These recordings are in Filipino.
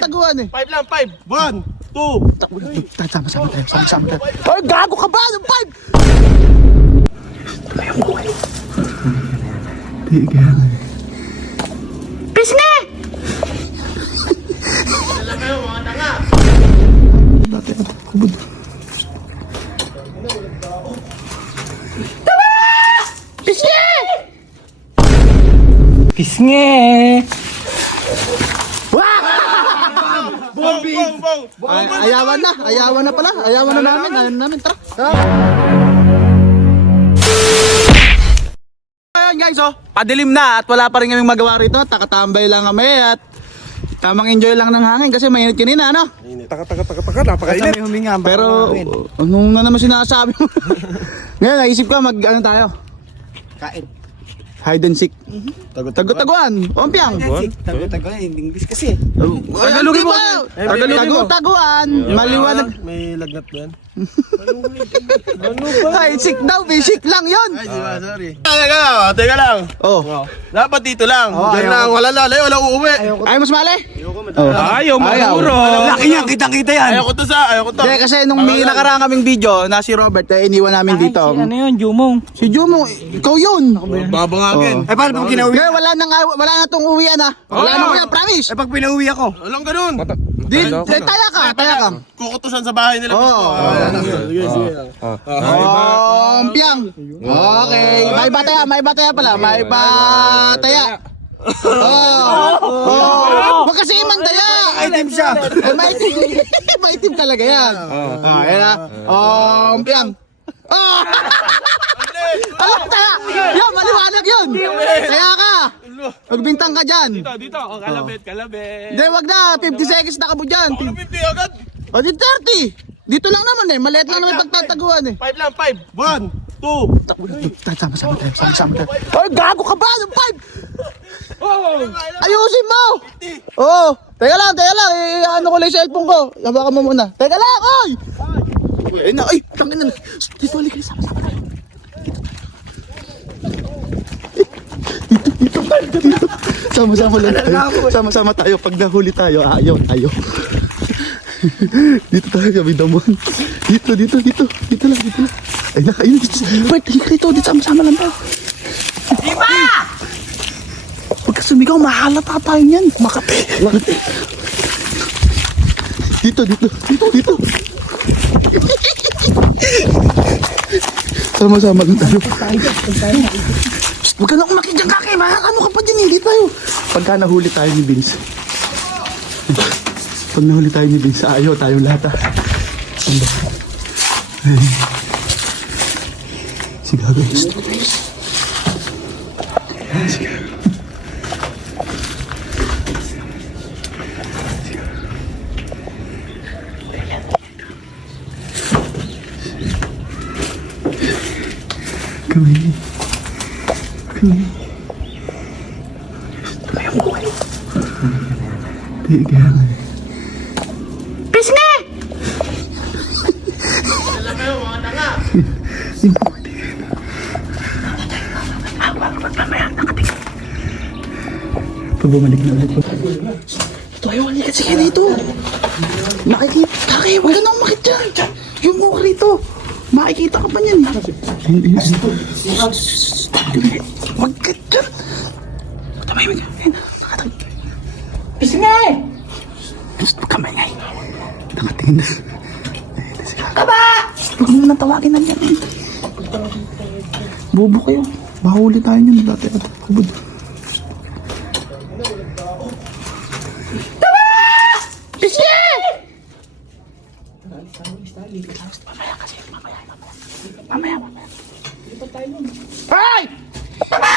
Taguan eh. 5 lang, 5. 1, 2. Sama-sama tayo, sama-sama tayo. Ay, gago ka ba? Anong 5? Ayaw ko kayo. Tiga. Pisngi! Alam kayo, mga tanga. Dati ako, kubod. Pisngi! Pisngi! Bong, bong, bong. Ayawan na pala. Ayawan na namin, tara. Ayun guys, oh, padilim na at wala pa rin kaming magawa rito. Takatambay lang kami at tamang enjoy lang ng hangin kasi mainit kanina, ano? Taka, napakainit. Pero, anong na naman sinasabi mo? Ngayon, naisip ko ano tayo? Kain. Hide and seek. Tago-taguan. Ompiang. Tago-taguan, English kasi. Tagalogin mo. Tago-taguan. Maliwanag. May lagnat ba yan? Ay, sick daw. Basic lang yun. Ay, diba, sorry. Teka lang. Oh. Dapat dito lang. Diyan lang, wala lalay, wala uuwi. Ayaw mo sumali? Ayaw, maguro. Laki niya, kitang-kita yan. Ayaw ko to. Hindi, kasi nung may nakaraan kaming video na si Robert, iniwan namin dito. Ano yun, Jumong? Si Jumong, ikaw yun. Babangagin. Eh, paano pag kinauwi? Kaya wala na tong uwian ah. Wala na uwian, promise. Eh, pag pinauwi ako? Walang ganun. Taya ka. Kukutusan sa bahay nila. Oo. Sige. Ompiang. Okay. May bataya pala. May bataya. Wag kasi imandaya. Item siya. Maitim talaga yan. Ayan na. Ompiang. Alam taya. Yan, maliwanag yun. Taya ka. Magbintang ka dyan. Dito. Kalabit. Hindi, wag na. 50 seconds na ka mo dyan. 50 agad. O, di 30. Dito lang naman eh. Maliit lang naman pagtataguan eh. 5 lang, 5. 1, 2. Sama-sama tayo. Ay, gago ka ba? Anong 5? Ayusin mo! Oo. Teka lang. Ano ko lang yung cellphone ko. Labakan mo muna. Teka lang, oy! Ay, tangin na. Dito, halika. Sama-sama tayo. Dito. Sama-sama lang tayo. Sama-sama tayo. Pag nahuli tayo, ayaw. Dito tayo kami damuhan. Dito lang. Ay, nakain dito. Bert, dito, sama-sama lang tayo. Diba? Pagka sumigaw, mahalata tayo niyan. Makape. Dito. Sama-sama lang tayo. Huwag ka na umakit dyan, Kaki. Ano ka pa dyan, hindi tayo. Pagka nahuli tayo ni Vince. Pag nahuli tayo ni Vince, ayaw tayong lahat. Sigaw, guys. Kami. Ayaw ko kayo. Tiga. Pisngi! Alam kayo, mga tanga. Yung puti. Mamaya, nakatingin. Pag bumalik na ulit. Ito, ayaw halikat. Sige rito. Makikita. Kaki, huwag ka nang makit dyan. Yung mukha rito. Makikita ka pa niyan. Huwag ka dyan. Tumahimik ka. Pisngi! Gusto ka maingay. Nakatingin na. Kaba! Huwag mo nang tawagin na yan. Bobo kayo. Mahuli tayo niyan. Dati at kubod. Kaba! Pisngi! Mamaya kasi. Mamaya. Ay! Kaba!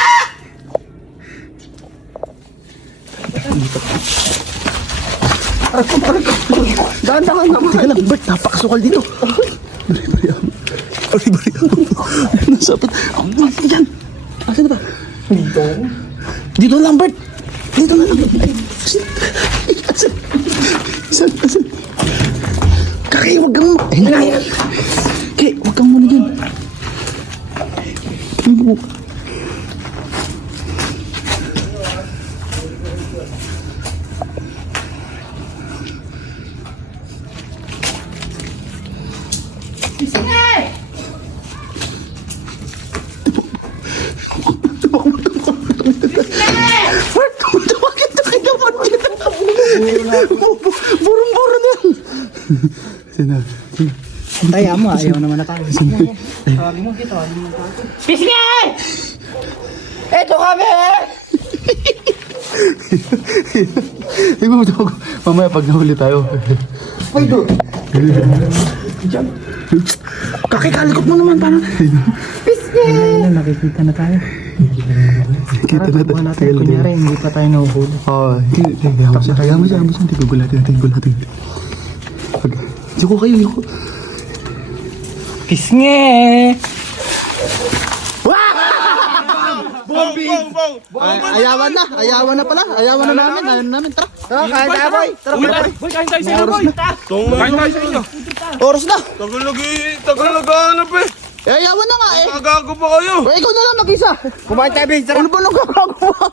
Dahan-dahan naman. Teka lang, Bert, napakasukal dito. Bari-bari ako. Nasa apat. Yan. Asan na ba? Dito lang, Bert. Dito na lang. Asan? Kaki, huwag kang... Kaki, huwag kang muna dyan. Bakit naman kita? Burong-buro na yan. Sino? Tayo mo, ayaw naman na tayo. Pisngi! Eto kami! Hindi mo matawag. Mamaya pag nahuli tayo. Ay, do. Kakikalikot mo naman, paano? Ayun, nakikita na tayo. Kita na Tara, natin. Kunyari, hindi pa tayo nahuhuli. Oo. Kaya mo siya. Tigugulatin natin. Yuko kayo, yuko. Pisngi! Bong, bong, bong. Ayawan na pala. Ayawan na namin. Tara. Tara, kain tayo, boy. Tara, boy. Boy, kain tayo sa inyo, boy. Kain tayo sa inyo. Oras na. Tagal naghahanap eh. Ayawan na nga eh. Magago pa kayo. Ikaw na lang mag-isa. Kumain tayo, boy. Tara. Ano ba nang gagagawa?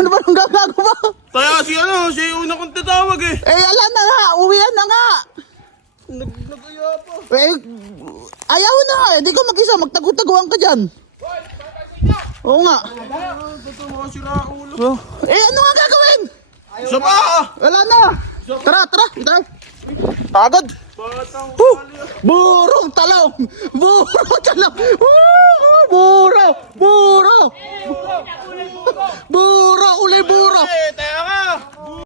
Ano ba nang gagagawa? Kaya siya yung una kong tatawag eh. Ala na nga. Uwian na nga. Nagaya pa. Ayawan na nga eh. Di ko mag-isa. Magtago-taguan ka dyan. Oo nga. Ito mga siraulo. Ano nga gagawin? Sa pa! Wala na. Tara. Pagod. Burong talong. Buro. Uli buro. Eh, teka ka!